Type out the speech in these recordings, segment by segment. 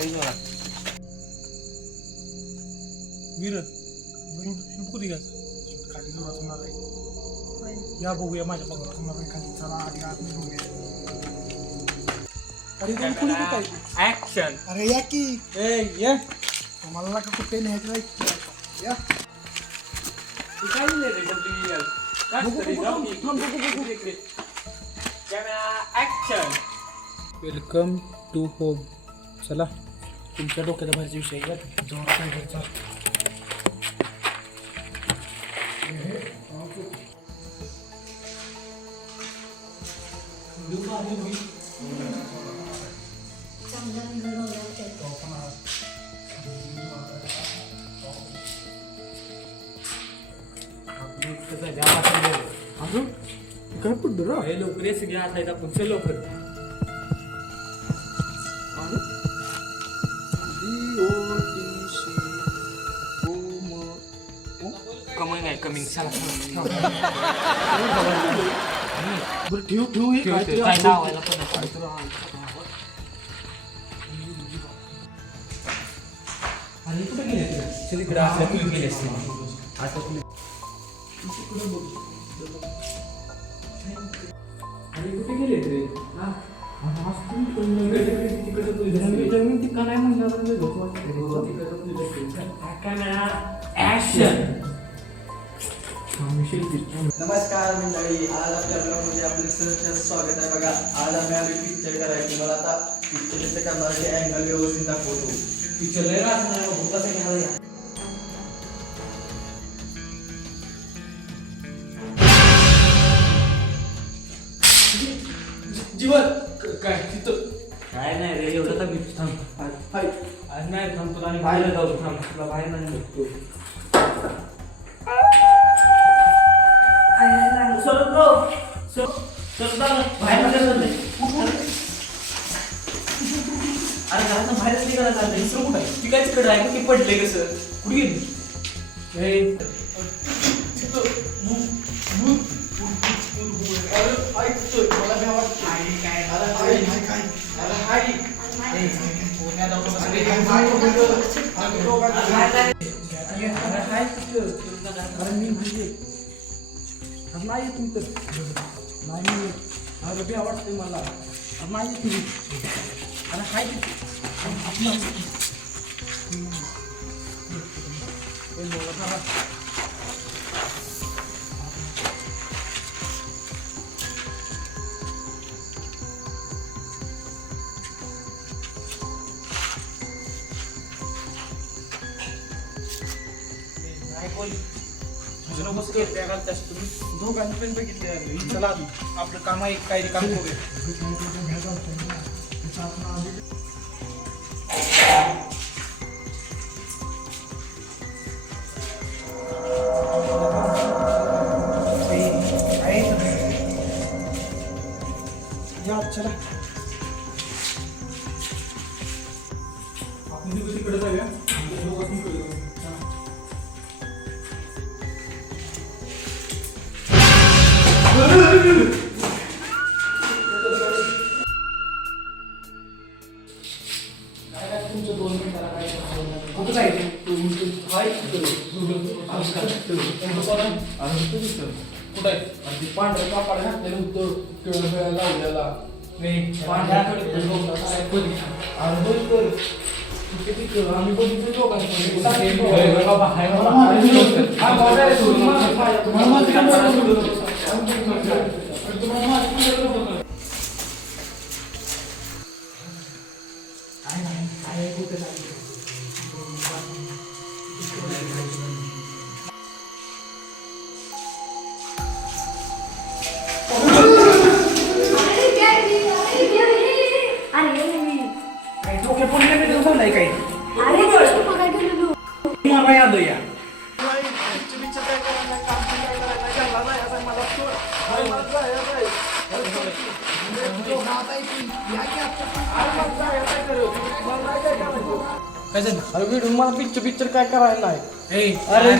लई जोरात. वीर शूट कुठे घ्यायचं खाली जोरात होणार आहे. या बघूया माझ्या पगारात होणार आहे खाली. चला आधी आत बघूया. अरे कोण कुठे कुठं आहे? ऍक्शन. अरे या की ए ये तुम्हाला नका कुठे न्यायचं नाही. या तू काय लिहिलंय रे WEL? Camera action. Welcome to home. चला तुमच्या डोक्याचा बाहेरचा विषय घ्या. जोरात आहे घरचा. काय पडलं रा? लवकर ये सगळे आता आपण चल लवकर. कमिंग आहे कमिंग. चला बरं ठेव ठेव हे काय काय लावायला पण आणि कुठे गेले सगळीकडे असल्या तू गेलेस आता तुम्ही आणि कुठे गेले ते काय म्हणणार कॅमेरा ऍक्शन. नमस्कार मंडळी, आज आपल्या ब्लॉगमध्ये आपले सहर्ष स्वागत आहे. बघा आज आम्ही पिक्चर करायची. मला आता पिक्चरचं करणारे अँगल व्यवस्थित दाखवतो. पिक्चर लय राहत नाही भूत कसं घ्यायला. जीवन काय तिथं काय नाही रे एवढं तर मी थांब. आज नाही थांबतो आणि बाहेर जाऊ. थांब तुला बाहेर नाही बघतो. अरे घरातून बाहेरच निघायला चाललंय. इसरो कुठं आहे? ती काय तिकडं आहे का? ती पडले कसं? कुठे गेली? मला भ्या वाटतं. नाही तुम्ही तर नाही अरे बी आवडते मला. नाही तुम्ही अरे हाय दोघांनी पण बघितले. चला आपलं काम आहे काही काम करूया. चला आपण तिकडे जाऊया. तुमचं 2 मिनिटाला काय कुठं जायचं? कुठं आहे? आणि पांढरा कापड घातलेलं होतं केवढं लावलेला नाही पांढरा आम्ही बघितलं दोघांनी. डोके पुण्य मिळून झालंय काही मला याद या अरे व्हिडिओ मला पिक्चर काय करायला नाही. अरे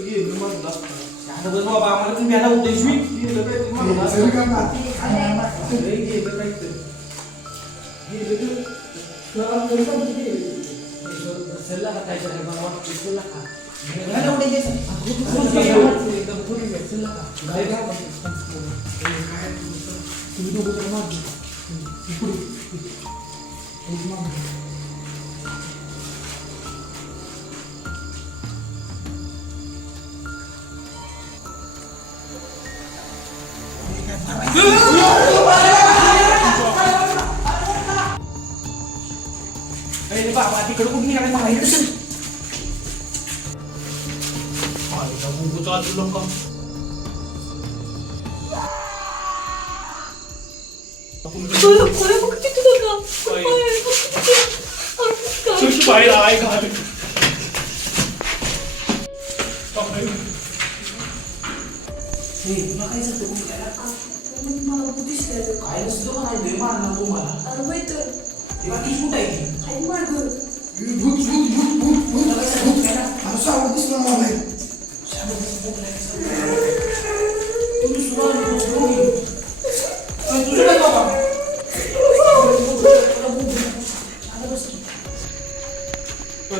गेलं म्हणलं आता बस बाबा आम्हाला तुम्ही भ्यायला उद्देश मी गेलं काहीतरी म्हणलं असं. गेलं का ना? लय गेलं काहीतरी गेलं तर कळालं तरी पण ते गेलं. सल्ला का काय करायचं मला वाटतं सल्ला का एकदम थोडी वेळ सल्ला का काय का? तुम्ही दोघं जरा मागे. पुढे. एक मागे. अरे बाबा तिकडे कुठे निघाले मला इकडे चल. बाहेर आलाय का? तुला काय सांगतो काय नसतं का नाही मारणार तुम्हाला ते बाकी कुठं आहे भूत भूत भूत भूत भूत अरे सावध दिसला मला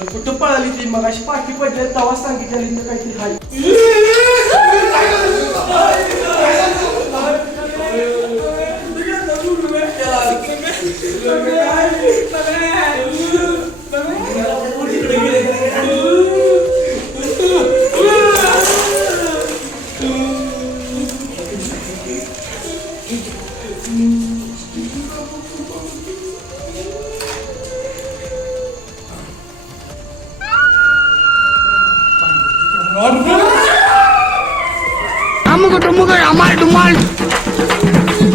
कुठं पळाली ती मग अशी पाठी पडली तेव्हा सांगितलं काहीतरी हाय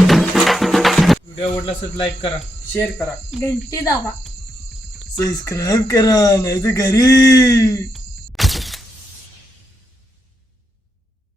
व्हिडिओ आवडला असेल लाईक करा शेअर करा घंटी दाबा सबस्क्राईब करा नाही तर घरी